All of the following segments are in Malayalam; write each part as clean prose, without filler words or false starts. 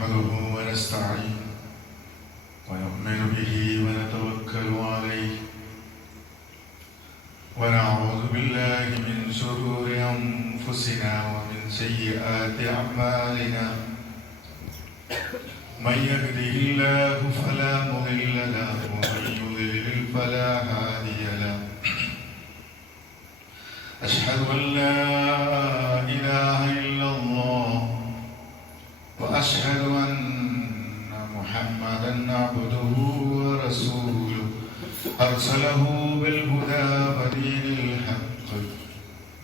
نحمده ونستعينه ونؤمن به ونتوكل عليه ونعوذ بالله من شرور أنفسنا ومن سيئات أعمالنا من يهده الله فلا مضل له ومن يضلل فلا هادي له أشهد أن لا إله إلا الله وأشهد أن محمدا عبده ورسوله أرسله بالهدى ودين الحق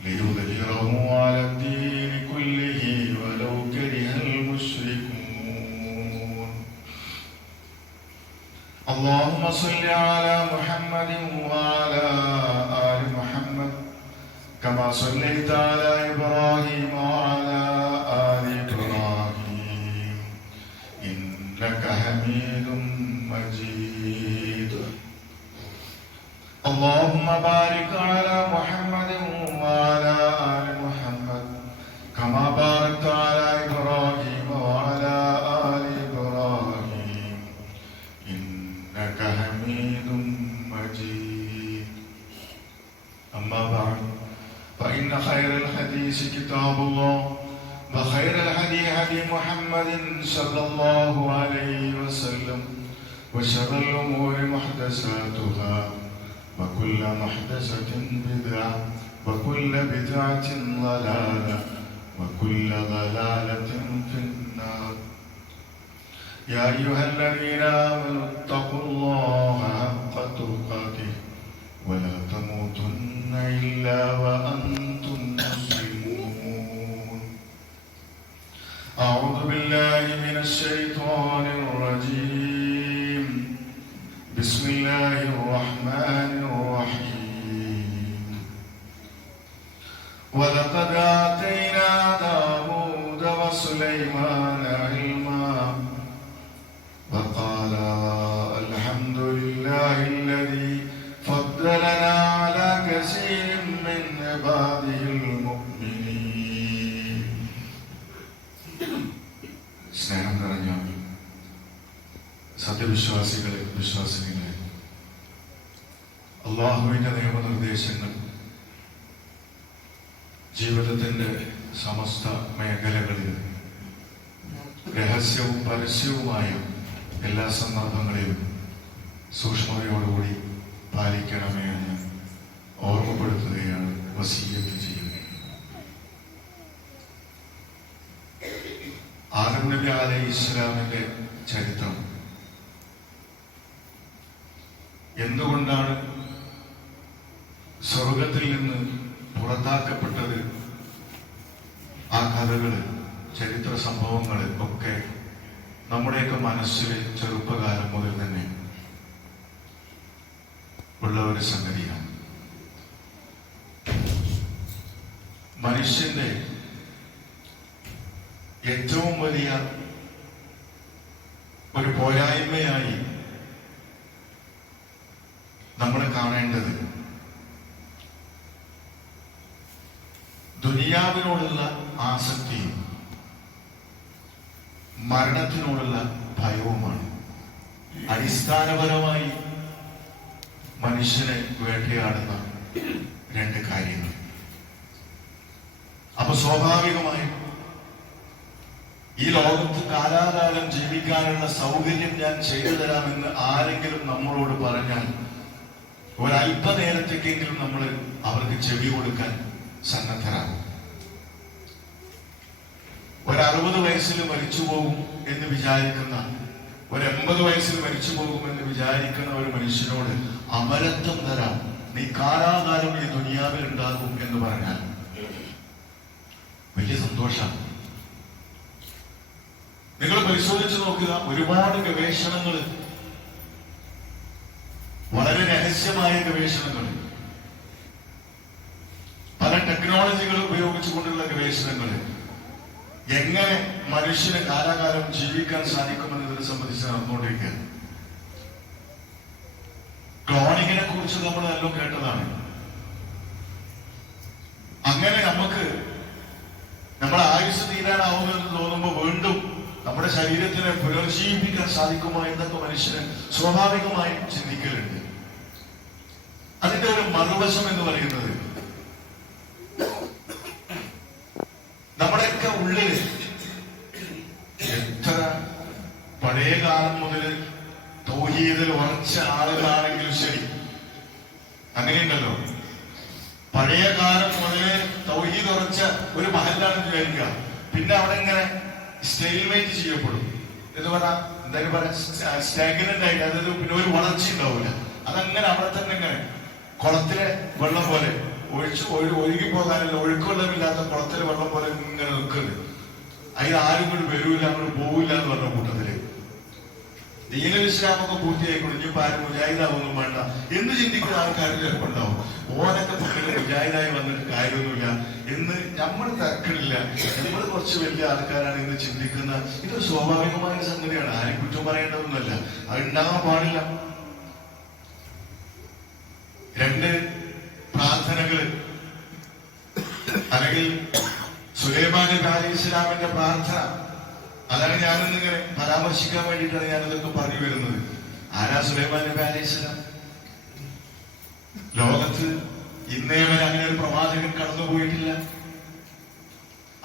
ليظهره على الدين كله ولو كره المشركون. اللهم صل على محمد وعلى آل محمد كما صليت على إبراهيم وعلى آل إبراهيم إنك حميد مجيد. اللهم بارك على محمد وعلى آل محمد كما باركت على إبراهيم وعلى آل إبراهيم إنك حميد مجيد. أما بعد فإن خير الحديث كتاب الله وخير الهدي هدي محمد صلى الله عليه وسلم وشر الأمور محدثاتها وكل محدثة بدعة وكل بدعة ضلالة وكل ضلالة في النار. يا أيها الذين آمنوا اتقوا الله حق تقاته ولا تموتن إلا وأنتم مسلمون. أعوذ بالله من الشيطان الرجيم. بسم الله الرحمن الرحيم. ولقد آتينا داود وسليمان علما وقالا الحمد لله الذي فضلنا على كثير من عباده المؤمنين. സ്നേഹം നിറഞ്ഞ സത്യവിശ്വാസികളെ, വിശ്വാസികളെ, അള്ളാഹുവിന്റെ നിയമനിർദ്ദേശങ്ങൾ ജീവിതത്തിന്റെ സമസ്ത മേഖലകളിൽ രഹസ്യവും പരസ്യവുമായ എല്ലാ സന്ദർഭങ്ങളിലും സൂക്ഷ്മതയോടുകൂടി പാലിക്കണമേ എന്ന് ഓർമ്മപ്പെടുത്തുകയാണ്, വസിയ്യത്ത് ചെയ്യുന്നത്. ആദം നബി അലൈഹിസ്സലാമിന്റെ ചരിത്രം എന്തുകൊണ്ടാണ് സ്വർഗത്തിൽ നിന്ന് പുറത്താക്കപ്പെട്ടത്, ആ കഥകള്, ചരിത്ര സംഭവങ്ങള് ഒക്കെ നമ്മുടെയൊക്കെ മനസ്സിൽ ചെറുപ്പകാലം മുതൽ തന്നെ ഉള്ള ഒരു സംഗതിയാണ്. മനുഷ്യന്റെ ഏറ്റവും വലിയ ഒരു പോരായ്മയായി നമ്മൾ കാണേണ്ടത് ദുനിയാവിനോടുള്ള ആസക്തിയും മരണത്തിനോടുള്ള ഭയവുമാണ്. അടിസ്ഥാനപരമായി മനുഷ്യനെ വേട്ടയാടുന്ന രണ്ട് കാര്യങ്ങൾ. അപ്പൊ സ്വാഭാവികമായും ഈ ലോകത്ത് കാലാകാലം ജീവിക്കാനുള്ള സൗകര്യം ഞാൻ ചെയ്തു തരാമെന്ന് ആരെങ്കിലും നമ്മളോട് പറഞ്ഞാൽ ഒരല്പനേരത്തേക്കെങ്കിലും നമ്മൾ അവർക്ക് ചെവി കൊടുക്കാൻ സന്നദ്ധരാകും. 60 വയസ്സിൽ മരിച്ചു പോകും എന്ന് വിചാരിക്കുന്ന, 80 വയസ്സിൽ മരിച്ചു പോകുമെന്ന് വിചാരിക്കുന്ന ഒരു മനുഷ്യനോട് അമരത്വം തരാം, നീ കാലാകാലം ഈ ദുനിയാവിൽ ഉണ്ടാകും എന്ന് പറഞ്ഞാൽ വലിയ സന്തോഷമാണ്. നിങ്ങൾ പരിശോധിച്ചു നോക്കുക, ഒരുപാട് ഗവേഷണങ്ങൾ, വളരെ രഹസ്യമായ ഗവേഷണങ്ങൾ, പല ടെക്നോളജികൾ ഉപയോഗിച്ചുകൊണ്ടുള്ള ഗവേഷണങ്ങൾ, എങ്ങനെ മനുഷ്യന് കാലാകാലം ജീവിക്കാൻ സാധിക്കുമെന്നതിനെ സംബന്ധിച്ച് നടന്നുകൊണ്ടിരിക്കുകയാണ്. ക്ലോണിങ്ങിനെ കുറിച്ച് നമ്മൾ നല്ലോ കേട്ടതാണ്. അങ്ങനെ നമുക്ക് നമ്മുടെ ആയുസ് തീരാനാവുമെന്ന് തോന്നുമ്പോൾ വീണ്ടും നമ്മുടെ നമ്മുടെ ശരീരത്തിനെ പുനർജീവിപ്പിക്കാൻ സാധിക്കുമോ എന്നൊക്കെ മനുഷ്യന് സ്വാഭാവികമായും ചിന്തിക്കലുണ്ട്. അതിന്റെ ഒരു മറുവശം എന്ന് പറയുന്നത്, നമ്മുടെയൊക്കെ ഉള്ളിൽ എത്ര പഴയ കാലം മുതൽ തൗഹീദിൽ ഉറച്ച ആളുകളാണെങ്കിലും ശരി, അങ്ങനെയുണ്ടല്ലോ. പഴയ കാലം മുതല് തൗഹീദ് ഉറച്ച ഒരു മഹല്ലാണെന്ന് വിചാരിക്കുക, പിന്നെ അവിടെ ഇങ്ങനെ സ്റ്റെയിൽമേറ്റ് ചെയ്യപ്പെടും എന്ന് പറഞ്ഞാൽ എന്തായാലും പറയാം, സ്റ്റാഗ്നന്റ് ആയിട്ട്, അതായത് പിന്നെ ഒരു വളർച്ച ഉണ്ടാവില്ല. അതങ്ങനെ അവിടെ തന്നെ ഇങ്ങനെ കുളത്തിലെ വെള്ളം പോലെ ഒഴുകി പോകാനുള്ള ഒഴുക്കുവെള്ളമില്ലാത്ത കുളത്തിലെ വെള്ളം പോലെ ഇങ്ങനെ നിൽക്കുന്നത്. അതിൽ ആരും കൂടി വരൂല, അങ്ങോട്ട് പോവില്ല എന്ന് പറഞ്ഞ കൂട്ടത്തില് ദീനുൽ-ഇസ്ലാമൊക്കെ പൂർത്തിയായി കുടിഞ്ഞിപ്പോ ആരും മുജാഹിദാവൊന്നും വേണ്ട എന്ന് ചിന്തിക്കുന്ന ആൾക്കാരിൽ ചിലപ്പുണ്ടാവും. ഓനൊക്കെ കുട്ടികളെ മുജാഹിദായി വന്നിട്ട് കാര്യമൊന്നുമില്ല എന്ന് നമ്മൾ തർക്കമില്ല. നമ്മൾ കുറച്ച് വലിയ ആൾക്കാരാണ് എന്ന് ചിന്തിക്കുന്ന ഇതൊരു സ്വാഭാവികമായ സംഗതിയാണ്. ആരും കുറ്റം പറയേണ്ടതൊന്നുമല്ല, അത് ഉണ്ടാകാൻ പാടില്ല. രണ്ട് പ്രാർത്ഥനകള്, അല്ലെങ്കിൽ സുലൈമാൻ നബി അലൈഹിസ്സലാമിന്റെ പ്രാർത്ഥന, അതാണ് ഞാനിന്നിങ്ങനെ പരാമർശിക്കാൻ വേണ്ടിയിട്ടാണ് ഞാനിതൊക്കെ പറഞ്ഞു വരുന്നത്. ആരാ സുലൈമാൻ നബി അലൈഹിസ്സലാം? ലോകത്ത് ഇന്നേ വരെ അങ്ങനെ ഒരു പ്രവാചകൻ കടന്നുപോയിട്ടില്ല.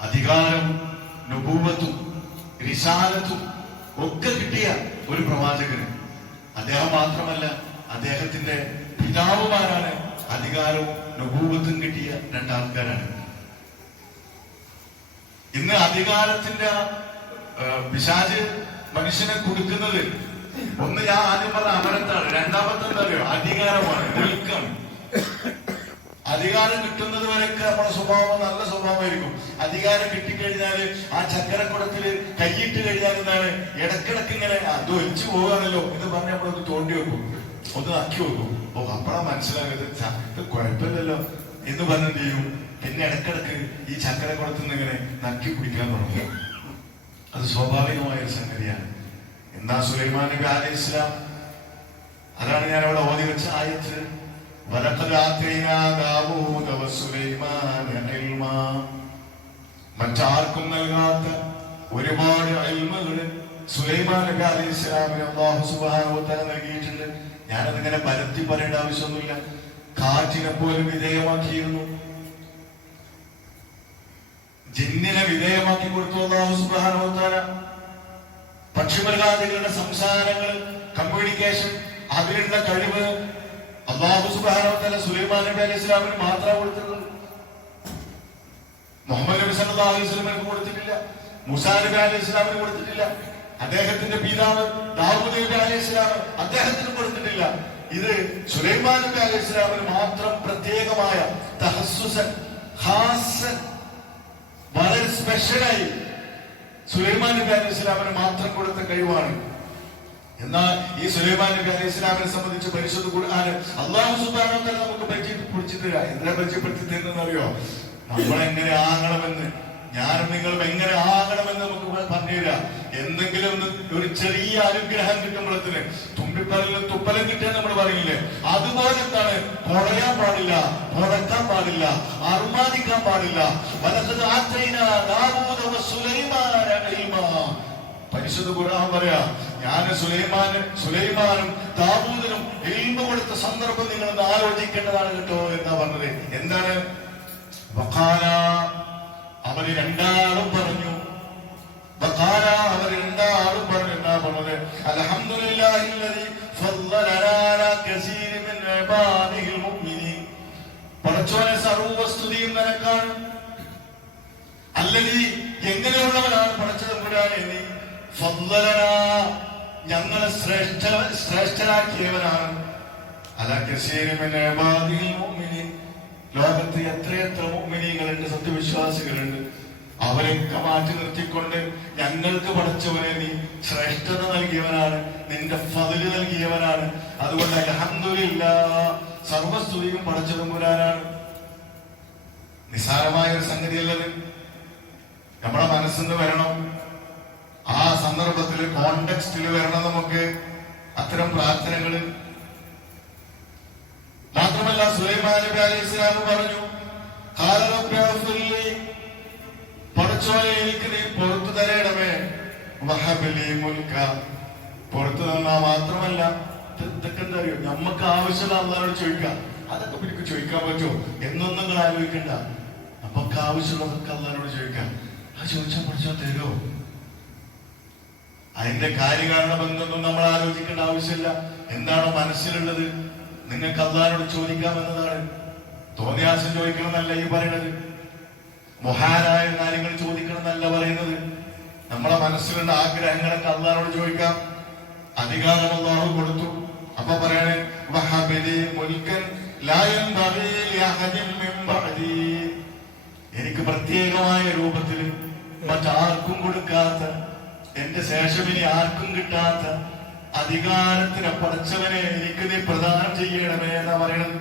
അധികാരം, നുബൂവത്തും റിസാലത്തും ഒക്കെ കിട്ടിയ ഒരു പ്രവാചകന്. അദ്ദേഹം മാത്രമല്ല, അദ്ദേഹത്തിന്റെ പിതാവുമാരാണ് അധികാരവും നുബൂവത്തും കിട്ടിയ രണ്ടാൾക്കാരാണ്. ഇന്ന് അധികാരത്തിന്റെ പിശാച് മനുഷ്യനെ കൊടുക്കുന്നത്, ഒന്ന് ഞാൻ ആദ്യം പറഞ്ഞ അമരത്താണ്, രണ്ടാമത്തെ എന്താ പറയുക, അധികാരമാണ്, വെൽക്കം. അധികാരം കിട്ടുന്നത് വരെയൊക്കെ നമ്മുടെ സ്വഭാവം നല്ല സ്വഭാവമായിരിക്കും. അധികാരം കിട്ടിക്കഴിഞ്ഞാല് ആ ചക്കരക്കുടത്തില് കൈയിട്ട് കഴിഞ്ഞാൽ എന്താണ്, ഇടക്കിടക്ക് ഇങ്ങനെ അത് ഒലിച്ചു പോവുകയാണല്ലോ എന്ന് പറഞ്ഞ് നമ്മളൊന്ന് തോണ്ടി വെക്കും, ഒന്ന് നക്കി വെക്കും. ഓ, അപ്പഴാ മനസ്സിലാകുന്നത് ഇത് കുഴപ്പമില്ലല്ലോ എന്ന് പറഞ്ഞെന്ത് ചെയ്യും, പിന്നെ ഇടക്കിടക്ക് ഈ ചക്കരക്കുടത്തിൽ നിന്ന് ഇങ്ങനെ നക്കി പിടിക്കാൻ തുടങ്ങും. അത് സ്വാഭാവികമായ ഒരു സംഗതിയാണ്. എന്താ സുലൈമാൻ നബി അലൈഹിസ്സലാം? അതാണ് ഞാൻ അവിടെ ഓതി വെച്ച ആയത്ത്. മറ്റാർക്കും നൽകാത്ത ഒരുപാട് ഇൽമുകള് സുലൈമാൻ നബി അലൈഹിസ്സലാമിന് അല്ലാഹു സുബ്ഹാനഹു വ തആല നൽകിയിട്ടുണ്ട്. ഞാനതിങ്ങനെ പരത്തി പറയേണ്ട ആവശ്യമൊന്നുമില്ല. കാറ്റിനെ പോലും വിധേയമാക്കിയിരുന്നു, ജിന്നിനെ വിധേയമാക്കി കൊടുത്തു അല്ലാഹു സുബ്ഹാനഹു വ തആല. പക്ഷിമൃഗാദികളുടെ സംസാരങ്ങൾ, കമ്മ്യൂണിക്കേഷൻ, അതിനുള്ള കഴിവ് അല്ലാഹു സുബ്ഹാനഹു വ തആല സുലൈമാൻ നബി അലൈഹിസ്സലാമിന് മാത്രമേ കൊടുത്തിട്ടുള്ളൂ. മുഹമ്മദ് നബി സല്ലല്ലാഹു അലൈഹി വസല്ലമക്ക് കൊടുത്തിട്ടില്ല, മൂസാ നബി അലൈഹിസ്സലാമിന് കൊടുത്തിട്ടില്ല, അദ്ദേഹത്തിന്റെ പിതാവ് ദാവൂദ് നബി അലൈഹിസ്സലാം അദ്ദേഹത്തിന് കൊടുത്തിട്ടില്ല. ഇത് സുലൈമാൻ നബി അലൈഹിസ്സലാമിന് മാത്രം പ്രത്യേകമായ തഹസ്സുസൻ, ഖാസൻ, വളരെ സ്പെഷ്യലായി സുലൈമാൻ നബി അലൈഹിസ്സലാമിന് മാത്രം കൊടുത്ത കഴിവാണ്. എന്നാൽ ഈ സുലൈമാൻ നബി അലൈഹിസ്സലാമിനെ സംബന്ധിച്ച് പരിശുദ്ധ ഖുർആൻ അല്ലാഹു സുബ്ഹാനഹു വ തആല നമുക്ക് പരിചയപ്പെടുത്തില്ല. എന്തിനാ പരിചയപ്പെടുത്തി തരുന്നറിയോ? നമ്മളെങ്ങനെ ആകണമെന്ന്, ഞാനും നിങ്ങളും എങ്ങനെ ആകണമെന്ന് നമുക്ക് പറഞ്ഞുതരാം. എന്തെങ്കിലും ഒരു ചെറിയ അനുഗ്രഹം കിട്ടുമ്പോഴത്തിന് തുമ്പിപ്പറലിന് തുപ്പലം കിട്ടിയാൽ നമ്മൾ പറയില്ലേ, അതുപോലെ എന്താണ്, കുറയാൻ പാടില്ല, പുറക്കാൻ പാടില്ല, അർമാദിക്കാൻ പാടില്ല. പരിശുദ്ധ ഖുർആൻ പറയാ, ഞാൻ സുലൈമാനും ദാവൂദിനും ഇൽമു കൊടുത്ത സന്ദർഭം നിങ്ങളൊന്ന് ആലോചിക്കേണ്ടതാണ് കേട്ടോ എന്നാ പറഞ്ഞത്. എന്താണ്? വഖാല, അവര് രണ്ടാളും പറഞ്ഞു. വഖാല, അവര് രണ്ടാളും പറഞ്ഞു. എന്താ പറഞ്ഞത്? അൽഹംദുലില്ലാഹില്ലദീ ഫദ്ദലനാ അലാ കസീരി മിൻ ഇബാദിഹിൽ മുഅ്മിനീൻ. പടച്ചോനെ സർവ്വസ്തുതിയും നിനക്കാണ്. അല്ലദീ, എങ്ങനെയുള്ളവനാണ് പടച്ചതമ്പുരാനെ നീ? ഫദ്ദലനാ, ഞങ്ങളെ ശ്രേഷ്ഠരാക്കിയവനാണ്. അലാ കസീരി മിൻ ഇബാദിഹിൽ മുഅ്മിനീൻ. ലോകത്ത് എത്രയെത്ര മുഅ്മിനീങ്ങളുണ്ട്, സത്യവിശ്വാസികളുണ്ട്. അവരൊക്കെ മാറ്റി നിർത്തിക്കൊണ്ട് ഞങ്ങൾക്ക് പടച്ചവനെ നീ ശ്രേഷ്ഠത നൽകിയവനാണ്, നിന്റെ ഫദ്ല് നൽകിയവനാണ്. അതുകൊണ്ട് അൽഹംദുലില്ലാഹ്, സർവസ്തുതിയും പടച്ചതമ്പുരാനാണ്. നിസ്സാരമായ ഒരു സംഗതിയല്ലത്. നമ്മളെ മനസ്സിന്ന് വരണം, ആ സന്ദർഭത്തിൽ കോണ്ടെക്സ്റ്റിൽ വരണം നമുക്ക് അത്തരം പ്രാർത്ഥനകള്. മാത്രമല്ല സുലൈമാൻ നബി അലൈഹിസ്സലാം പറഞ്ഞു, പടച്ചോനെ എനിക്ക് നീ പുറത്തു തരേണമേ, വഹബലി മുൽക, പുറത്തു നിന്നാ മാത്രമല്ല ഇതൊക്കെ എന്താ അറിയോ, നമ്മക്ക് ആവശ്യമുള്ള അള്ളാഹോട് ചോദിക്കാം. അതൊക്കെ എനിക്ക് ചോദിക്കാൻ പറ്റുമോ എന്നൊന്നും നിങ്ങൾ ആലോചിക്കണ്ട. നമുക്ക് ആവശ്യമുള്ളതൊക്കെ അള്ളാഹോട് ചോദിക്കാം. ആ ചോദിച്ചാൽ പഠിച്ചാൽ തരുമോ? അതിന്റെ കാര്യകാരണ ബന്ധമൊന്നും നമ്മൾ ആലോചിക്കേണ്ട ആവശ്യമില്ല. എന്താണോ മനസ്സിലുള്ളത് നിങ്ങൾക്ക് അള്ളാഹോട് ചോദിക്കാമെന്നതാണ്. തോന്നിയാസം ചോദിക്കണമെന്നല്ല ഈ പറയുന്നത്, മൊഹാനായ കാര്യങ്ങൾ ചോദിക്കണമെന്നല്ല പറയുന്നത്. നമ്മളെ മനസ്സിലുള്ള ആഗ്രഹങ്ങളൊക്കെ അള്ളാഹോട് ചോദിക്കാം. അധികാരം അള്ളാഹു കൊടുത്തു. അപ്പൊ പറയണേ വഹബലി മുൽക്കൻ ലാ യൻബഗി ലിഅഹദിൻ മിൻ ബഅദി, എനിക്ക് പ്രത്യേകമായ രൂപത്തിൽ മറ്റാർക്കും കൊടുക്കാത്ത, എന്റെ ശേഷം ഇനി ആർക്കും കിട്ടാത്ത അധികാരത്തിന് പടച്ചവനെ എനിക്ക് നീ പ്രദാനം ചെയ്യണമേ എന്നാ പറയണത്.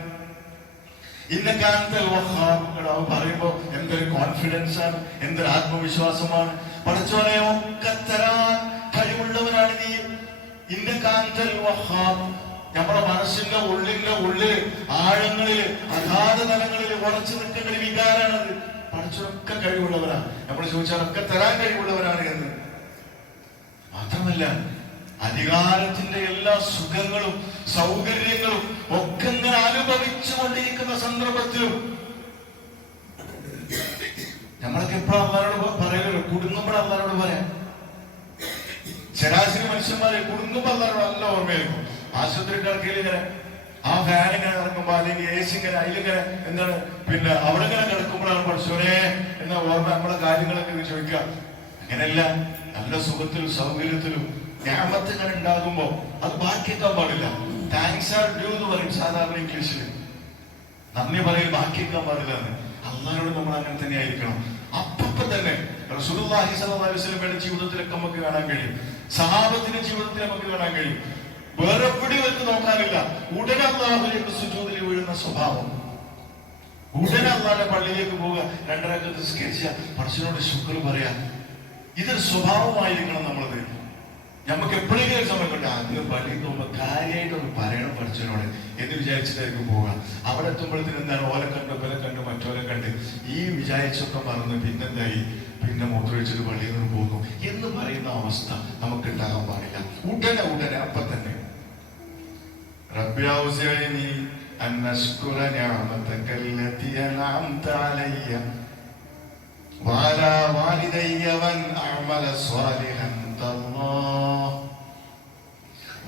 ഇന്നക്കാലത്തെ പറയുമ്പോ എന്തൊരു കോൺഫിഡൻസ് ആണ്, എന്തൊരു ആത്മവിശ്വാസമാണ്. പടച്ചവനെ ഒക്കെ തരാൻ കഴിവുള്ളവരാണ് നീ. ഇന്നക്കാലത്തെ നമ്മുടെ മനസ്സിന്റെ ഉള്ളില് ആഴങ്ങളില് അഗാധ തലങ്ങളിൽ ഉറച്ചു നിൽക്കേണ്ട ഒരു വികാരാണത്. പടച്ചവനൊക്കെ കഴിവുള്ളവരാണ്. നമ്മൾ ചോദിച്ചാലൊക്കെ തരാൻ കഴിവുള്ളവരാണ് എന്ന് മാത്രമല്ല, അധികാരത്തിന്റെ എല്ലാ സുഖങ്ങളും സൗകര്യങ്ങളും ഒക്കെ ഇങ്ങനെ അനുഭവിച്ചു കൊണ്ടിരിക്കുന്ന സന്ദർഭത്തിലും നമ്മളൊക്കെ എപ്പോഴും അള്ളാഹോട് പറയലോ, കുടുങ്ങുമ്പോൾ അള്ളാഹോട് പറയാം. ശരാശരി മനുഷ്യന്മാരെ കുടുങ്ങുമ്പോൾ അള്ളാഹോട് നല്ല ഓർമ്മയായിരിക്കും. ആശുപത്രി കിടക്കയിൽ ഇങ്ങനെ ആ ഫാൻ ഇങ്ങനെ കിടക്കുമ്പോ അല്ലെങ്കിൽ എ സി ഇങ്ങനെ അതിലിങ്ങനെ എന്താണ് പിന്നെ അവിടെ ഇങ്ങനെ കിടക്കുമ്പോഴാണ് പഠിച്ചോനെ എന്ന ഓർമ്മ നമ്മളെ കാര്യങ്ങളൊക്കെ ചോദിക്കുക. അങ്ങനെയല്ല, നല്ല സുഖത്തിലും സൗകര്യത്തിലും ഞാമത്ത് ഇങ്ങനെ ഉണ്ടാകുമ്പോ അത് ബാക്കിയെത്താൻ പാടില്ല. താങ്ക്സ് ആർ ഡ്യൂ എന്ന് പറയും സാധാരണ ഇംഗ്ലീഷിൽ. നന്ദി പറയൽ ബാക്കിയെത്താൻ പാടില്ല എന്ന്. അള്ളാഹോട് നമ്മൾ അങ്ങനെ തന്നെ ആയിരിക്കണം. അപ്പൊ തന്നെ റസൂലുള്ളാഹി സ്വല്ലല്ലാഹു അലൈഹി വസല്ലമയുടെ ജീവിതത്തിലൊക്കെ നമുക്ക് കാണാൻ കഴിയും, സഹാബത്തിന്റെ ജീവിതത്തിൽ നമുക്ക് കാണാൻ കഴിയും. വേറെ എവിടെ വെച്ച് നോക്കാനില്ല, ഉടനെ അള്ളാഹുലേക്ക് സുജൂദിൽ വീഴുന്ന സ്വഭാവം. ഉടനെ അള്ളാഹുടെ പള്ളിയിലേക്ക് പോവുക, 2 റക്അത്ത് നിസ്കരിച്ച പടച്ചവനോട് ശുക്ർ പറയാ. ഇതൊരു സ്വഭാവമായിരിക്കണം നമ്മളത്. നമുക്ക് എപ്പോഴെങ്കിലും സമയം കൊണ്ട് ആദ്യം പള്ളിയിൽ പോകുമ്പോ കാര്യമായിട്ടൊന്ന് പറയണം പടച്ചവനോട് എന്ന് വിചാരിച്ചിട്ടായിരിക്കും പോവുക. അവിടെ എത്തുമ്പോഴത്തേന് എന്താണ് ഓലെ കണ്ട് ഇവരെ കണ്ട് മറ്റോലെ കണ്ട് ഈ വിചാരിച്ചൊക്കെ മറന്ന് പിന്നെന്തായി, പിന്നെ മൂത്രമൊഴിച്ചിട്ട് പള്ളിയിൽ നിന്ന് പോകുന്നു എന്ന് പറയുന്ന അവസ്ഥ നമുക്ക് ഉണ്ടാകാൻ പാടില്ല. ഉടനെ അപ്പൊ തന്നെ റബ്ബി ഔസിഅനി അൻ അശ്കുറ നിഅമതക അല്ലതി അൻഅംത അലയ്യ വഅലാ വാലിദയ്യ വൻ അഅമല സ്വാലിഹൻ തല്ലാഹ്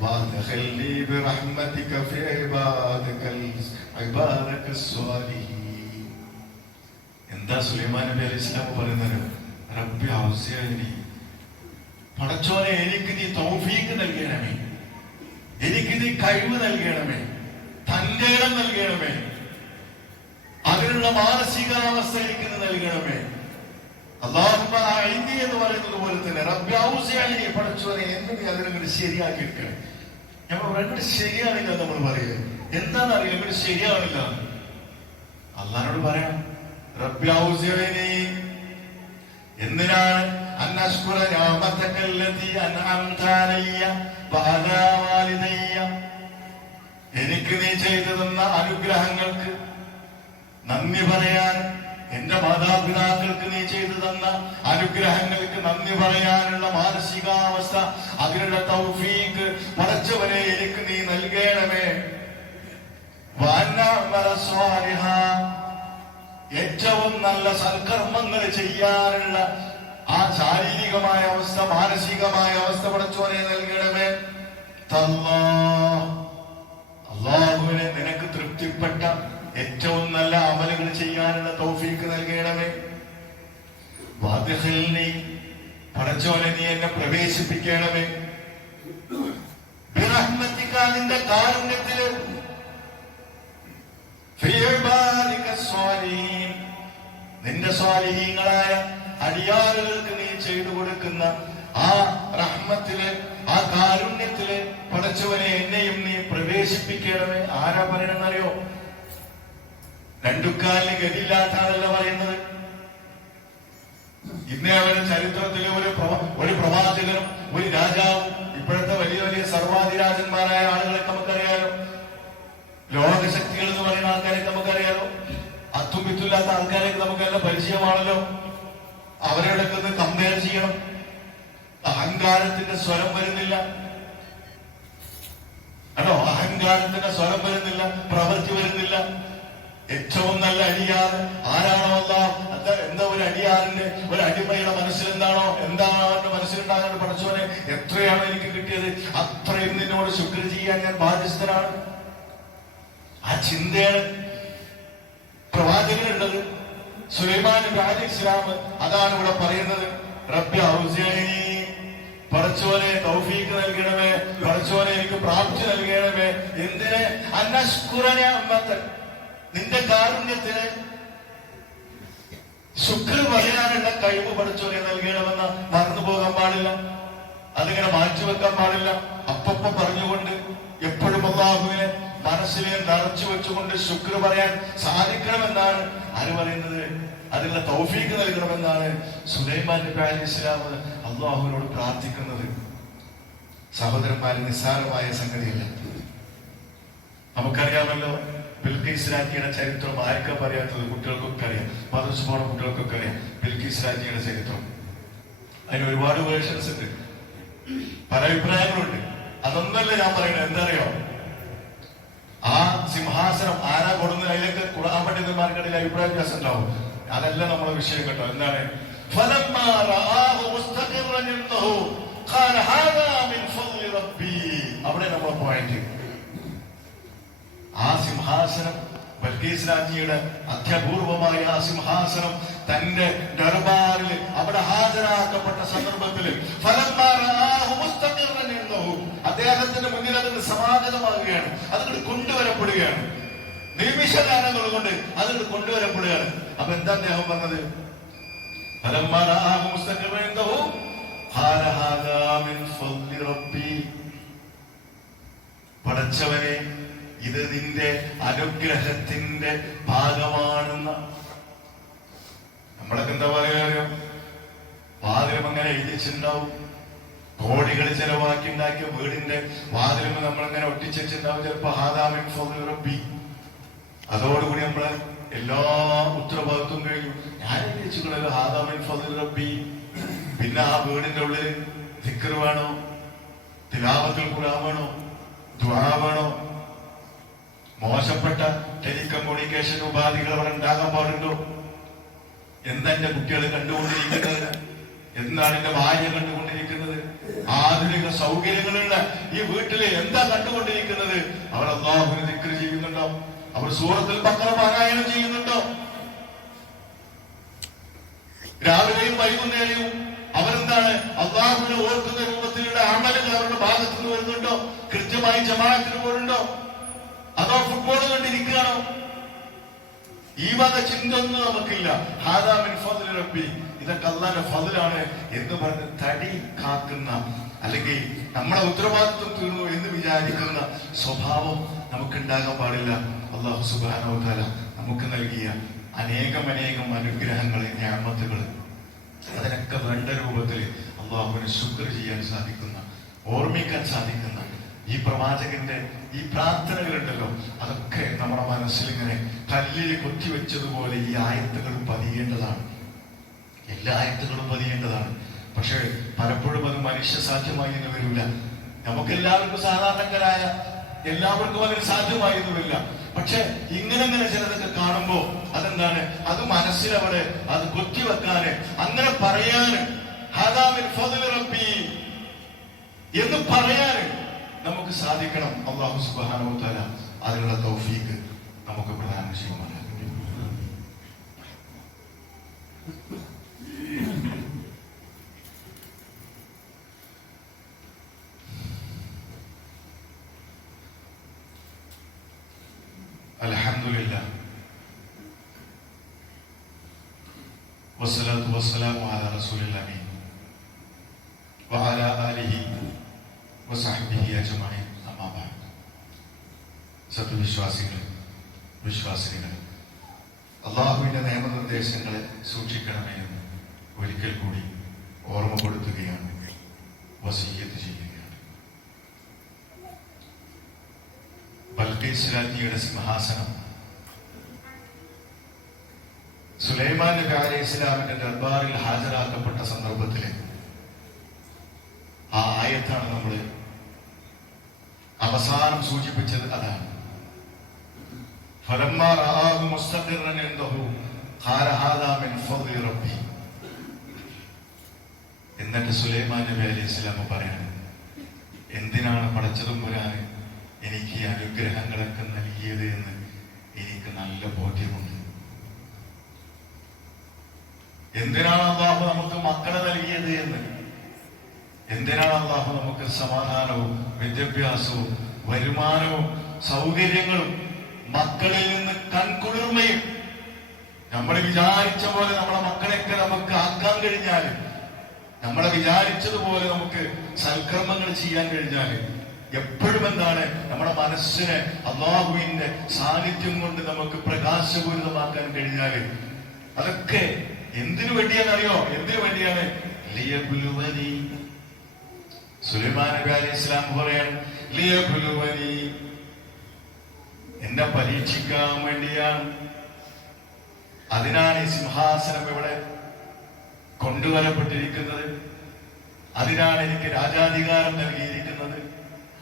വഅദ്ഖിൽനി ബിറഹ്മതിക ഫീ ഇബാദക സ്വാലിഹീൻ. എന്താ സുലൈമാൻ നബി അലൈഹിസ്സലാം പറയുന്നത്? റബ്ബി ഔസിഅനി, പടച്ചോനെ എനിക്ക് നീ തൗഫീഖ് നൽകണമേ, എനിക്ക് നീ കഴിവ് നൽകണമേ, തന്റെ ഇടം നൽകണമേ, അതിനുള്ള മാനസികാവസ്ഥ എനിക്ക് നൽകണമേ. അല്ലാഹുമ്മ അഇന്നി എന്ന് പറയുന്നത് പോലെ തന്നെ റബ്ബി ഔസിഅനി, പടച്ചോനെ എന്നെ നീ അതിനങ്ങോട്ട് ശരിയാക്കി എടുക്കണം. നമ്മൾ അങ്ങോട്ട് ശരിയാണില്ല നമ്മൾ പറയുക. എന്താണ് അറിയാം, അങ്ങോട്ട് ശരിയാവില്ല. അള്ളാഹോട് പറയാം റബ്ബി ഔസിഅനി. എന്തിനാണ്? അൻ അശ്കുറ നിഅമതക അല്ലതി അൻഅംത അലയ്യ വഅലാ വാലിദയ്യ, എനിക്ക് നീ ചെയ്തു തന്ന അനുഗ്രഹങ്ങൾക്ക് നന്ദി പറയാൻ, എന്റെ മാതാപിതാക്കൾക്ക് നീ ചെയ്തു തന്ന അനുഗ്രഹങ്ങൾക്ക് നന്ദി പറയാനുള്ള മാനസികാവസ്ഥ, അതിനുള്ള തൗഫീഖ് പടച്ചവനെ എനിക്ക് നീ നൽകണമേ. വഅനഅമല സ്വാലിഹാ, ഏറ്റവും നല്ല സൽക്കർമ്മങ്ങൾ ചെയ്യാനുള്ള ആ ശാരീരികമായ അവസ്ഥ, മാനസികമായ അവസ്ഥ പടച്ചോനെ നൽകണമേ. അല്ലാഹുവിനെ നിനക്ക് തൃപ്തിപ്പെട്ട ഏറ്റവും നല്ല അമലുകൾ ചെയ്യാനുള്ള തൗഫീഖ് നൽകണമേ. വഅദ്ഖിൽനി, പടച്ചോനെ നീ എന്നെ പ്രവേശിപ്പിക്കണമേ. ബിറഹ്മതിക, നിന്റെ കാരുണ്യത്തില്, ഫീ ഇബാദിക സ്വാലിഹീൻ, നിന്റെ സ്വാലിഹീങ്ങളായ അടിയാറുകൾക്ക് നീ ചെയ്തു കൊടുക്കുന്ന ആ റഹ്മത്തില്, ആ കാരുണ്യത്തില് പടച്ചവനെ എന്നെയും നീ പ്രവേശിപ്പിക്കണമേ. ആരാ പറയണമെന്നറിയോ? രണ്ടുകാലിന് ഗതിയില്ലാത്ത ആളല്ല പറയുന്നത്. ഇന്നേ അവരുടെ ചരിത്രത്തിലെ ഒരു പ്രവാചകനും ഒരു രാജാവും, ഇപ്പോഴത്തെ വലിയ വലിയ സർവാധിരാജന്മാരായ ആളുകളെ നമുക്കറിയാലോ, ലോകശക്തികൾ എന്ന് പറയുന്ന ആൾക്കാരെ നമുക്കറിയാലോ, അത്തുമിത്തില്ലാത്ത ആൾക്കാരെ നമുക്ക് നല്ല പരിചയമാണല്ലോ. അവരോടൊക്കെ ഒന്ന് കമ്പയർ ചെയ്യണം. അഹങ്കാരത്തിന്റെ സ്വരം വരുന്നില്ല. ആണോ? അഹങ്കാരത്തിന്റെ സ്വരം വരുന്നില്ല, പ്രവൃത്തി വരുന്നില്ല. ഏറ്റവും നല്ല അടിയാർ ആരാണോ എന്താ ഒരു അടിയാറിന്റെ ഒരു അടിമയുടെ മനസ്സിൽ എന്താണോ അവന്റെ മനസ്സിലുണ്ടാകുന്നത്, പഠിച്ചവനെ എത്രയാണോ എനിക്ക് കിട്ടിയത് അത്രയും നിന്നോട് ശുക്ർ ചെയ്യാൻ ഞാൻ ബാധ്യസ്ഥനാണ്. ആ ചിന്തയാണ് പ്രവാചകനുള്ളത്. സുലൈമാൻ നബി അലൈഹിസ്സലാം അതാണ് ഇവിടെ പറയുന്നത്. റബ്ബി ഔസിഅനി, പടച്ചോനെ തൗഫീഖ് നൽകണമേ, പടച്ചോനെ എനിക്ക് പ്രാപ്തി നൽകണമേ. എന്തിന്? അനശ്കുറ നിഅമതക, നിന്റെ കാരുണ്യത്തിന് ശുക്ർ പറയാനുള്ള കഴിവ് പടച്ചോനെ നൽകണമെന്ന് മറന്നു പോകാൻ പാടില്ല. അതിങ്ങനെ മാറ്റിവെക്കാൻ പാടില്ല. അപ്പപ്പം പറഞ്ഞുകൊണ്ട് എപ്പോഴും അല്ലാഹുവിനെ മനസ്സിനെ നിറച്ചു വെച്ചുകൊണ്ട് ശുക്ർ പറയാൻ സാധിക്കണമെന്നാണ് ആര് പറയുന്നത്? അതിനുള്ള തൗഫീഖ് നൽകണമെന്നാണ് സുലൈമാൻ നബി അലൈഹിസ്സലാം അല്ലാഹുവിനോട് പ്രാർത്ഥിക്കുന്നത്. സഹോദരന്മാരെ, നിസ്സാരമായ സംഗതിയല്ല. നമുക്കറിയാമല്ലോ ബിൽഖീസ് രാജ്ഞിയുടെ ചരിത്രം. ആർക്കാ പറയാത്തത്? കുട്ടികൾക്കൊക്കെ അറിയാം, മദ്രസ പോണ കുട്ടികൾക്കൊക്കെ അറിയാം ബിൽഖീസ് രാജ്ഞിയുടെ ചരിത്രം. അതിന് ഒരുപാട് വേർഷൻസ് ഉണ്ട്, പല അഭിപ്രായങ്ങളുണ്ട്. അതൊന്നല്ല ഞാൻ പറയുന്നത്. എന്താ അറിയോ? ആ സിംഹാസനം ആരാ കൊടുന്നത്? അതിലേക്ക് ഖുർആൻ പണ്ഡിതന്മാർക്കിടയിൽ അഭിപ്രായ വ്യത്യാസം ഉണ്ടാവും. അതല്ല നമ്മളെ വിഷയം കേട്ടോ. എന്താണ്? അവിടെ നമ്മളെ പോയിന്റ്. ആ സിംഹാസനം, ബൽഖീസ് രാജ്ഞിയുടെ അത്യപൂർവമായ ആ സിംഹാസനം തന്റെ ദർബാറിൽ അവിടെ ഹാജരാക്കപ്പെട്ട സന്ദർഭത്തിൽ അദ്ദേഹത്തിന്റെ മുന്നിൽ അതിന് സമാഗതമാകുകയാണ്, അതിന് കൊണ്ടുവരപ്പെടുകയാണ്. നിമിഷകാലങ്ങൾ കൊണ്ട് അതിന് കൊണ്ടുവരപ്പെടുകയാണ്. അപ്പൊ എന്താ അദ്ദേഹം പറഞ്ഞത്? പടച്ചവനെ, ഇത് നിന്റെ അനുഗ്രഹത്തിന്റെ ഭാഗമാണെന്ന്. നമ്മളൊക്കെ എന്താ പറയാ? വാതിലും അങ്ങനെ എഴുതിച്ചിട്ടുണ്ടാവും, കോടികൾ ചെലവാക്കി ഉണ്ടാക്കിയ വീടിന്റെ വാതിലും നമ്മളങ്ങനെ ഒട്ടിച്ചിട്ടുണ്ടാവും. ചിലപ്പോ ഹാദാമിൻ ഫദ്ലി റബ്ബി. അതോടുകൂടി നമ്മള് എല്ലാ ഉത്തരവാദിത്വം കഴിഞ്ഞു. ഞാൻ എഴുതിച്ചുള്ളത് ഹാദാമിൻ ഫദ്ലി റബ്ബി. പിന്നെ ആ വീടിന്റെ ഉള്ളിൽ ദിക്ർ വേണോ, തിലാവത്തുൽ ഖുർആൻ വേണോ, ദുആ വേണോ? മോശപ്പെട്ട ടെലികമ്മ്യൂണിക്കേഷൻ ഉപാധികൾ അവിടെ ഉണ്ടാകാൻ പാടുണ്ടോ? എന്താ എന്റെ കുട്ടികൾ കണ്ടുകൊണ്ടിരിക്കുന്നത്? എന്താണ് എന്റെ ഭാര്യ കണ്ടുകൊണ്ടിരിക്കുന്നത്? ആധുനിക സൗകര്യങ്ങളുള്ള ഈ വീട്ടില് എന്താ കണ്ടുകൊണ്ടിരിക്കുന്നത്? അവർ അല്ലാഹുവിനെ ദിക്ർ ചെയ്യുന്നുണ്ടോ? അവർ സൂറത്തുൽ ബഖറ പാരായണം ചെയ്യുന്നുണ്ടോ? രാവിലെയും വൈകുന്നേരവും അവരെന്താണ് അല്ലാഹുവിനെ ഓർക്കുന്ന രൂപത്തിലുള്ള അമലുകൾ അവരുടെ ഭാഗത്ത് നിന്ന് വരുന്നുണ്ടോ? കൃത്യമായി ജമാഅത്തിന് പോലുണ്ടോ? അതോ ഫുട്ബോൾ കണ്ടിരിക്കുകയാണോ? ഈ വക ചിന്ത ഒന്നും നമുക്കില്ല. ഹാദാ മിൻ ഫദ്ലി റബ്ബി, ഇതൊക്കെ അല്ലാഹുവിന്റെ ഫദ്ലാണ് എന്ന് പറഞ്ഞ് തടി കാക്കുന്ന, അല്ലെങ്കിൽ നമ്മളെ ഉത്തരവാദിത്വം തീർന്നു എന്ന് വിചാരിക്കുന്ന സ്വഭാവം നമുക്കുണ്ടാകാൻ പാടില്ല. അല്ലാഹു സുബ്ഹാനഹു വ തആല നമുക്ക് നൽകിയ അനേകം അനുഗ്രഹങ്ങളെ, നിഅമത്തുകള്, അതിനൊക്കെ വേണ്ട രൂപത്തിൽ അല്ലാഹുവിനെ ശുക്ർ ചെയ്യാൻ സാധിക്കുന്ന, ഓർമ്മിക്കാൻ സാധിക്കുന്ന ഈ പ്രവാചകന്റെ ഈ പ്രാർത്ഥനകളുണ്ടല്ലോ, അതൊക്കെ നമ്മുടെ മനസ്സിൽ ഇങ്ങനെ കല്ലിൽ കൊത്തിവെച്ചതുപോലെ ഈ ആയത്തുകൾ പതിയേണ്ടതാണ്. എല്ലാ ആയത്തുകളും പതിയേണ്ടതാണ്. പക്ഷെ പലപ്പോഴും അത് മനുഷ്യ സാധ്യമായി എന്ന് വരില്ല. നമുക്കെല്ലാവർക്കും സാധാരണക്കാരായ എല്ലാവർക്കും അതിന് സാധ്യമായി എന്ന് വരില്ല. പക്ഷെ ഇങ്ങനെ ചിലതൊക്കെ കാണുമ്പോ അതെന്താണ്, അത് മനസ്സിലവിടെ അത് കൊത്തിവെക്കാന്, അങ്ങനെ പറയാന്, ഹാദാ മിൻ ഫദ്ലി റബ്ബി എന്ന് പറയാന് നമുക്ക് സാധിക്കണം. അല്ലാഹു സുബ്ഹാനഹു വ തആല അതിനുള്ള തൗഫീഖ് നമുക്ക് പ്രദാനം ചെയ്യുമാറാകട്ടെ. അൽഹംദുലില്ലാഹ് വസ്സലാത്തു വസ്സലാമു അലാ റസൂലില്ലാഹി വഅലാ ആലിഹി വസഹ്ബിഹി അജ്മഈൻ. അമ്മാ ബഅദ്. സത്യവിശ്വാസികളെ, വിശ്വാസികളെ, അല്ലാഹുവിന്റെ നിയമനിർദ്ദേശങ്ങളെ സൂക്ഷിക്കണമേ എന്ന് ഒരിക്കൽ കൂടി ഓർമ്മപ്പെടുത്തുകയാണ്, വസിയ്യത്ത് ചെയ്യുകയാണ്. ബൽഖീസ് രാജ്ഞിയുടെ സിംഹാസനം സുലൈമാൻ നബി അലൈഹിസ്സലാമിന്റെ ദർബാറിൽ ഹാജരാക്കപ്പെട്ട സന്ദർഭത്തില് ആയത്താണ് നമ്മൾ അവസാനം സൂചിപ്പിച്ചത്. അതാണ് ഫലമ്മാ റആഹു മുസ്തഖിറൻ ഇൻദഹു ഖാല ഹാദാ മിൻ ഫദ്ലി റബ്ബി. എന്നിട്ട് സുലൈമാൻ നബി അലൈഹിസ്സലാം പറയാണ്, എന്തിനാണ് പടച്ചതമ്പുരാൻ എനിക്ക് ഈ അനുഗ്രഹങ്ങളൊക്കെ നൽകിയത് എന്ന് എനിക്ക് നല്ല ബോധ്യമുണ്ട്. എന്തിനാണ് അല്ലാഹു നമുക്ക് മക്കളെ നൽകിയത് എന്ന്, എന്തിനാണ് അല്ലാഹു നമുക്ക് സമാധാനവും വിദ്യാഭ്യാസവും വരുമാനവും സൗകര്യങ്ങളും മക്കളിൽ നിന്ന് കൺകുളിർമയും. നമ്മൾ വിചാരിച്ച പോലെ നമ്മളെ മക്കളെയൊക്കെ നമുക്ക് ആക്കാൻ കഴിഞ്ഞാൽ, നമ്മളെ വിചാരിച്ചതുപോലെ നമുക്ക് സൽക്കർമ്മങ്ങൾ ചെയ്യാൻ കഴിഞ്ഞാൽ, എപ്പോഴും എന്താണ് നമ്മുടെ മനസ്സിനെ അല്ലാഹുവിന്റെ സാന്നിധ്യം കൊണ്ട് നമുക്ക് പ്രകാശപൂരിതമാക്കാൻ കഴിഞ്ഞാൽ, അതൊക്കെ എന്തിനു വേണ്ടിയാണെന്നറിയോ? എന്തിനു വേണ്ടിയാണ്? ലിയബ്ലുവനി. സുലൈമാൻ നബി അലൈഹി സ്വലാം പറയാണ്, ലിയബ്ലുവനി, എന്നെ പരീക്ഷിക്കാൻ വേണ്ടിയാണ്. അതിനാണ് ഈ സിംഹാസനം ഇവിടെ കൊണ്ടുവരപ്പെട്ടിരിക്കുന്നത്. അതിനാണ് എനിക്ക് രാജാധികാരം നൽകിയിരിക്കുന്നത്.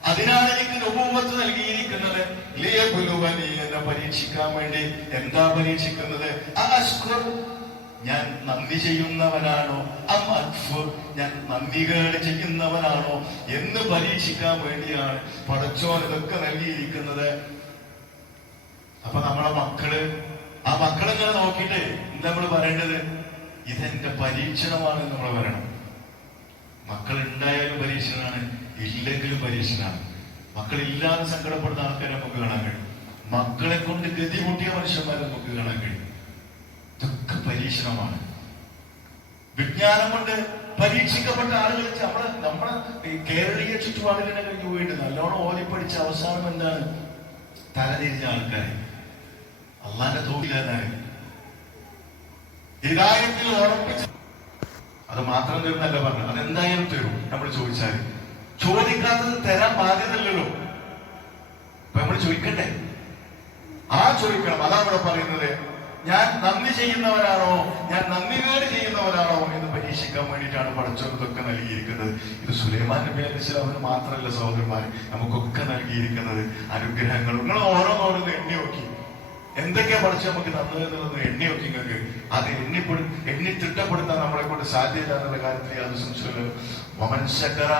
അതിനാണ് എനിക്ക് നുബുവ്വത്ത് നൽകിയിരിക്കുന്നത്. ലിയബ്ലുവനി, എന്നെ പരീക്ഷിക്കാൻ വേണ്ടി. എന്താ പരീക്ഷിക്കുന്നത്? അശ്കുർ, ഞാൻ നന്ദി ചെയ്യുന്നവനാണോ, അക്ഫുർ, ഞാൻ നന്ദികേട് ചെയ്യുന്നവനാണോ എന്ന് പരീക്ഷിക്കാൻ വേണ്ടിയാണ് പടച്ചോൻ ഇതൊക്കെ നൽകിയിരിക്കുന്നത്. അപ്പൊ നമ്മളെ മക്കള്, ആ മക്കളിങ്ങനെ നോക്കിയിട്ട് എന്താ നമ്മൾ പറയേണ്ടത്? ഇതെന്റെ പരീക്ഷണമാണ് നമ്മൾ പറയണം. മക്കൾ ഉണ്ടായാലും പരീക്ഷണമാണ്, ഇല്ലെങ്കിലും പരീക്ഷണമാണ്. മക്കളില്ലാതെ സങ്കടപ്പെടുന്ന ആൾക്കാരെ നമുക്ക് കാണാൻ കഴിയും. മക്കളെ കൊണ്ട് ഗതി കൂട്ടിയ മനുഷ്യന്മാരെ നമുക്ക് കാണാൻ കഴിയും. ഇതൊക്കെ പരീക്ഷണമാണ്. വിജ്ഞാനം കൊണ്ട് പരീക്ഷിക്കപ്പെട്ട ആളുകൾ നമ്മളെ കേരളീയ ചുറ്റുപാടിനെ കഴിഞ്ഞു പോയിട്ട് നല്ലോണം ഓതിപ്പടിച്ച അവസാനം എന്താണ്? തലതിരിഞ്ഞ ആൾക്കാരെ അള്ളാന്റെ തോതിലെന്നാണ് ഹിദായത്തിൽ ഉറപ്പിച്ചു. അത് മാത്രം തരുന്നല്ല പറഞ്ഞു, അതെന്തായാലും തരും. നമ്മൾ ചോദിച്ചാൽ ചോദിക്കാത്തത് തരാൻ ബാധ്യതയില്ലല്ലോ. അപ്പൊ നമ്മൾ ചോദിക്കണ്ടേ? ആ ചോദിക്കണം. അതാ ഇവിടെ പറയുന്നത്, ഞാൻ നന്ദി ചെയ്യുന്നവരാണോ, ഞാൻ നന്ദികേട് ചെയ്യുന്നവരാണോ എന്ന് പരീക്ഷിക്കാൻ വേണ്ടിയിട്ടാണ് പടച്ചോൻ ഇതൊക്കെ നൽകിയിരിക്കുന്നത്. ഇത് സുലൈമാൻ നബി അലൈഹി സ്വലാമിന് മാത്രമല്ല സഹോദരന്മാർ, നമുക്കൊക്കെ നൽകിയിരിക്കുന്നത് അനുഗ്രഹങ്ങൾ. നിങ്ങൾ ഓരോന്നോരോന്ന് എണ്ണി നോക്കി, എന്തൊക്കെയാ പഠിച്ച് നമുക്ക് തന്നതെന്നുള്ളത് എണ്ണി നോക്കി. നിങ്ങൾക്ക് അത് എണ്ണി തിട്ടപ്പെടുത്താൻ നമ്മളെ കൊണ്ട് സാധ്യത എന്നുള്ള കാര്യത്തിൽ യാതൊരു സംശയമില്ല. വമൻ ശകറ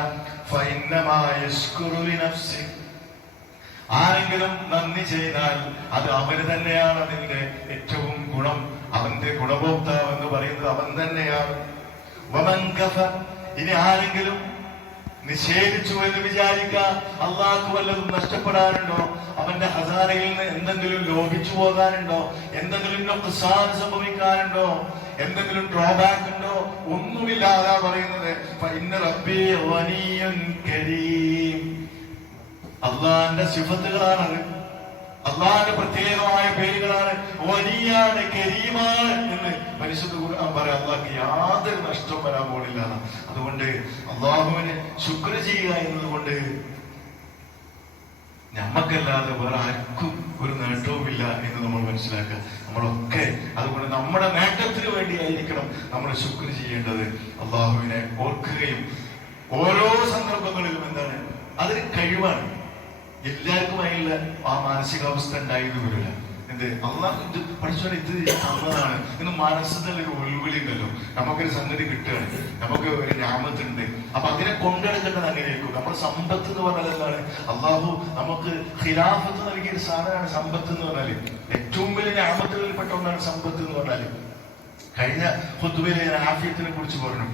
ഫഇന്നമാ യശ്കുറു ലിനഫ്സി. ആരെങ്കിലും നന്ദി ചെയ്താൽ അത് അവന് തന്നെയാണ് അതിന്റെ ഏറ്റവും ഗുണം. അവന്റെ ഗുണഭോക്താവ് എന്ന് പറയുന്നത് അവൻ തന്നെയാണ്. വമൻ കഫർ, ഇനി ആരെങ്കിലും നിഷേധിച്ചു എന്ന് വിചാരിക്കാം, അള്ളാഹ്ക്ക് വല്ലതും നഷ്ടപ്പെടാനുണ്ടോ, അവന്റെ ഹസാരയിൽ നിന്ന് എന്തെങ്കിലും ലോപിച്ചു പോകാനുണ്ടോ, എന്തെങ്കിലും നുഖ്സാൻ സംഭവിക്കാനുണ്ടോ, എന്തെങ്കിലും ഡ്രോബാക്ക് ഉണ്ടോ? ഒന്നുമില്ലാതാ പറയുന്നത്. ഫഇന്ന റബ്ബി ഗനിയ്യുൻ കരീം. അള്ളാന്റെ സിഫത്തുകളാണത്, അള്ളാന്റെ പ്രത്യേകമായ പേരുകളാണ്. വലിയാണ്, കരീമാണ് എന്ന് പരിശുദ്ധ ഖുർആൻ പറയാം. അള്ളാഹ്ക്ക് യാതൊരു നഷ്ടം വരാൻ പോണില്ല. അതുകൊണ്ട് അള്ളാഹുവിന് ശുക്ർ ചെയ്യുക എന്നതുകൊണ്ട് നമ്മക്കല്ലാതെ വേറെ ആർക്കും ഒരു നേട്ടവുമില്ല എന്ന് നമ്മൾ മനസ്സിലാക്കുക. നമ്മളൊക്കെ അതുകൊണ്ട് നമ്മുടെ നേട്ടത്തിന് വേണ്ടിയായിരിക്കണം നമ്മൾ ശുക്ർ ചെയ്യേണ്ടത്. അള്ളാഹുവിനെ ഓർക്കുകയും ഓരോ സന്ദർഭങ്ങളിലും എന്താണ് അതൊരു കഴിവാണ്. എല്ലാവർക്കും അതിലുള്ള ആ മാനസികാവസ്ഥ ഉണ്ടായിരുന്നു വരില്ല. എന്ത് അള്ളാഹ് ഇത് പഠിച്ചോടെ ഇത് തന്നതാണ് എന്ന് മനസ്സിലൊരു ഉൾവിളി ഉണ്ടല്ലോ. നമുക്കൊരു സംഗതി കിട്ടുകയാണ്, നമുക്ക് ഒരു ഞാമത്തുണ്ട്, അപ്പൊ അതിനെ കൊണ്ടെടുക്കേണ്ടത് അങ്ങനെയായിരിക്കും. നമ്മുടെ സമ്പത്ത് എന്ന് പറഞ്ഞാൽ എന്താണ്? അള്ളാഹു നമുക്ക് ഖിലാഫത്ത് നൽകിയൊരു സാധനമാണ് സമ്പത്ത് എന്ന് പറഞ്ഞാല്. ഏറ്റവും വലിയ ഞാമത്തുകളിൽപ്പെട്ട ഒന്നാണ് സമ്പത്ത് എന്ന് പറഞ്ഞാല്. കഴിഞ്ഞ ഖുത്ബയിൽ ഞാൻ ആഫിയത്തിനെ കുറിച്ച് പറഞ്ഞു,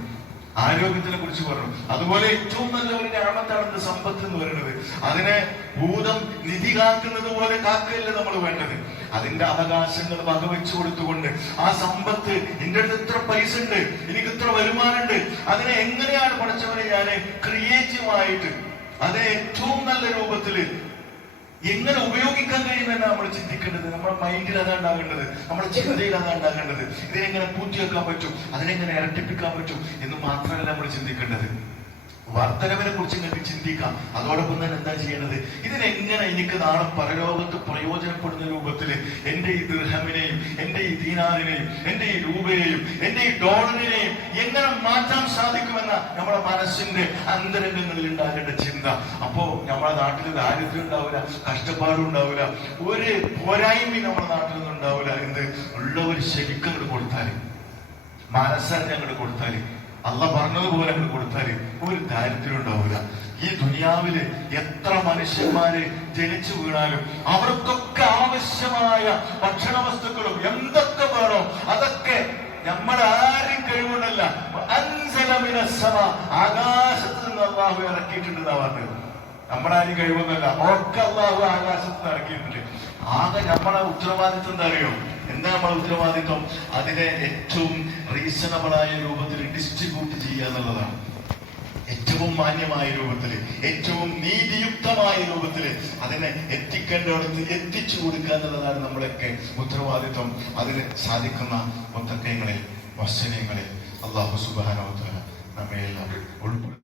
ആരോഗ്യത്തിനെ കുറിച്ച് പറഞ്ഞു. അതുപോലെ ഏറ്റവും നല്ല ഒരു ഞാമത്താണ് സമ്പത്ത് എന്ന് പറയുന്നത്. അതിനെ ഭൂതം നിധി കാക്കുന്നത് പോലെ കാക്കുകയല്ല നമ്മൾ വേണ്ടത്. അതിന്റെ അവകാശങ്ങൾ വകവെച്ചു കൊടുത്തുകൊണ്ട് ആ സമ്പത്ത്, എന്റെ അടുത്ത് ഇത്ര പൈസ ഉണ്ട്, എനിക്ക് ഇത്ര വരുമാനമുണ്ട്, അതിനെ എങ്ങനെയാണ് പഠിച്ചവരെ ഞാൻ ക്രിയേറ്റീവായിട്ട് അതിനെ ഏറ്റവും നല്ല രൂപത്തില് എങ്ങനെ ഉപയോഗിക്കാൻ കഴിയുമെന്ന് നമ്മൾ ചിന്തിക്കേണ്ടത്. നമ്മുടെ മൈൻഡിൽ അതാ ഉണ്ടാകേണ്ടത്, നമ്മുടെ ചിന്തയിൽ അതാ ഉണ്ടാകേണ്ടത്. ഇതിനെങ്ങനെ പൂർത്തിയാക്കാൻ പറ്റും, അതിനെങ്ങനെ ഇരട്ടിപ്പിക്കാൻ പറ്റും എന്ന് മാത്രമല്ല നമ്മൾ ചിന്തിക്കേണ്ടത്. വർധനവിനെ കുറിച്ച് നിങ്ങൾക്ക് ചിന്തിക്കാം. അതോടൊപ്പം തന്നെ എന്താ ചെയ്യേണ്ടത്? ഇതിനെങ്ങനെ എനിക്ക് നാളെ പരലോകത്ത് പ്രയോജനപ്പെടുന്ന രൂപത്തിൽ എന്റെ ഈ ദിർഹമിനെയും എന്റെ ഈ ദീനാറിനെയും എന്റെ ഈ രൂപയെയും എന്റെ ഈ ഡോളറിനെയും എങ്ങനെ മാറ്റാൻ സാധിക്കുമെന്ന നമ്മുടെ മനസ്സിന്റെ അന്തരംഗങ്ങളിൽ ഉണ്ടാകേണ്ട ചിന്ത. അപ്പോ നമ്മുടെ നാട്ടിൽ ദാരിദ്ര്യം ഉണ്ടാവില്ല, കഷ്ടപ്പാടും ഉണ്ടാവില്ല, ഒരു പോരായ്മയും നമ്മുടെ നാട്ടിൽ നിന്നും ഉണ്ടാവില്ല. എന്ത് ഉള്ളവർ ശരിക്കും അങ്ങോട്ട് കൊടുത്താല്, മനസ്സറിഞ്ഞ് അങ്ങോട്ട് കൊടുത്താല്, അള്ള പറഞ്ഞതുപോലെ അങ്ങോട്ട് കൊടുത്താല് ഒരു ദാരിദ്ര്യം ഉണ്ടാവില്ല. ഈ ദുനിയാവില് എത്ര മനുഷ്യന്മാര് ജനിച്ചു വീണാലും അവർക്കൊക്കെ ആവശ്യമായ ഭക്ഷണ വസ്തുക്കളും എന്തൊക്കെ വേണോ അതൊക്കെ നമ്മൾ ആരും കഴിവുണ്ടല്ല, ആകാശത്ത് നിന്ന് അള്ളാഹു ഇറക്കിയിട്ടുണ്ടെന്നാ പറഞ്ഞത്. നമ്മളാരും കഴിവൊന്നല്ല, ഒക്കെ അള്ളാഹു ആകാശത്ത് നിന്ന് ഇറക്കിയിട്ടുണ്ട്. ആകെ നമ്മളെ ഉത്തരവാദിത്വം എന്താ അറിയോ? എന്താ നമ്മളെ ഉത്തരവാദിത്വം? അതിനെ ഏറ്റവും റീസണബിളായ രൂപത്തിൽ ഡിസ്ട്രിബ്യൂട്ട് ചെയ്യുക എന്നുള്ളതാണ്. ഏറ്റവും മാന്യമായ രൂപത്തില്, ഏറ്റവും നീതിയുക്തമായ രൂപത്തില് അതിനെ എത്തിക്കേണ്ടടുത്ത് എത്തിച്ചു കൊടുക്കുക എന്നുള്ളതാണ് നമ്മളൊക്കെ ഉത്തരവാദിത്വം. അതിന് സാധിക്കുന്ന മുത്തക്കയങ്ങളിൽ വസനങ്ങളിൽ അല്ലാഹു സുബ്ഹാനഹു വ തആല നമ്മെ എല്ലാം ഉൾപ്പെടുത്തും.